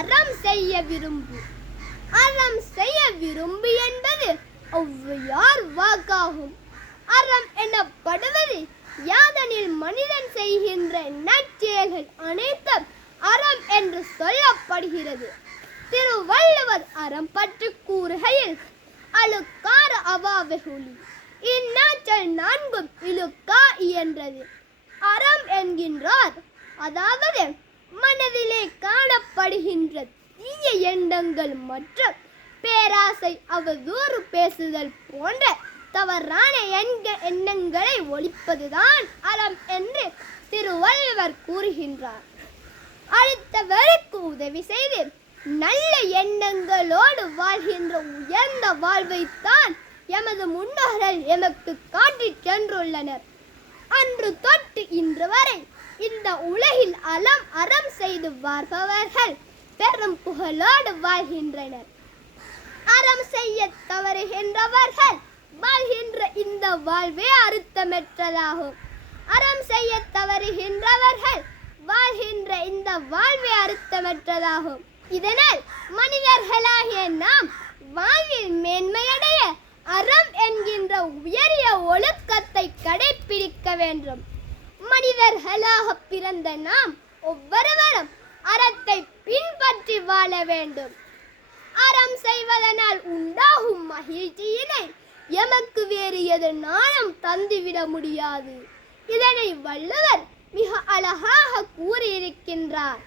அறம் செய்ய விரும்பு. அறம் செய்ய விரும்பு என்பது ஒவ்வையார் வாக்காகும். அறம் எனப்படுவது யாதனில் மனிதன் செய்கின்ற நற்செயல்கள் அனைத்தும் அறம் என்று சொல்லப்படுகிறது. திருவள்ளுவர் அறம் பற்றி கூறுகையில் அழுக்காறு அவாவெகுளி இந்நாச்சல் நான்கும் இழுக்கா இயன்றது. அறம் என்கின்றார். அதாவது மனதிலே என்ற தீய எண்ணங்கள் மற்றும் பேராசை அவதூறு பேசுதல் போன்ற தவறான எண்க எண்ணங்களை ஒழிப்பதுதான் அறம் என்று திருவள்ளுவர் கூறுகின்றார். அடுத்தவருக்கு உதவி செய்து நல்ல எண்ணங்களோடு வாழ்கின்ற உயர்ந்த வாழ்வைத்தான் எமது முன்னோர்கள் எமக்கு காட்டிச் சென்றுள்ளனர். அன்று தொட்டு இன்று வரை இந்த உலகில் அலம் அறம் செய்து வாழ்பவர்கள் பெரும் புகழோடு வாழ்கின்றனர். அறம் செய்ய தவறுகின்றவர்கள் வாழ்கின்ற இந்த வாழ்வே அறுத்தமற்றதாகும் அறம் செய்ய தவறுகின்றவர்கள் வாழ்கின்ற இந்த வாழ்வே அறுத்தமற்றதாகும் இதனால் மனிதர்களாகிய நாம் வாழ்வில் மேன்மையடைய அறம் என்கின்ற உயரிய ஒழுக்கத்தை கடைப்பிடிக்க வேண்டும். மனிதர்களாக பிறந்த நாம் ஒவ்வொருவரும் அறத்தை பின்பற்றி வாழ வேண்டும். அறம் செய்வதனால் உண்டாகும் மகிழ்ச்சியினை எமக்கு வேறு எது நாணம் தந்துவிட முடியாது. இதனை வள்ளுவர் மிக அழகாக கூறியிருக்கின்றார்.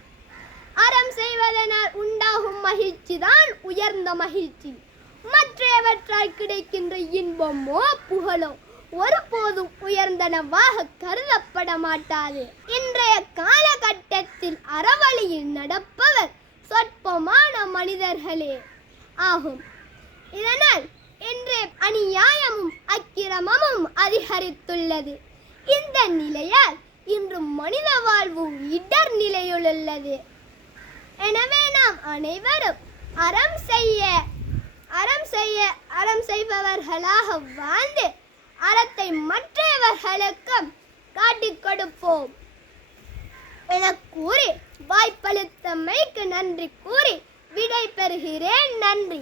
அறம் செய்வதனால் உண்டாகும் மகிழ்ச்சி தான் உயர்ந்த மகிழ்ச்சி. மற்றவற்றால் கிடைக்கின்ற இன்பமோ புகழோ ஒருபோதும் உயர்ந்தனவாக கருதப்பட மாட்டாது. இன்றைய காலகட்டத்தில் அறவழியில் நடப்பவர் சொற்பமான மனிதர்களே. ஆகும். இதனால் இன்று அநியாயமும் அக்கிரமமும் அதிகரித்துள்ளது. இந்த நிலையால் இன்று மனித வாழ்வு இடர் நிலையில் உள்ளது எனவே நாம் அனைவரும் அறம் செய்ய அறம் செய்ய அறம் செய்பவர்களாக வாழ்ந்து அறத்தை மற்றவர்களுக்கும் காட்டிக் கொடுப்போம். என கூறி வாய்ப்பளித்தமைக்கு நன்றி கூறி விடை பெறுகிறேன் நன்றி.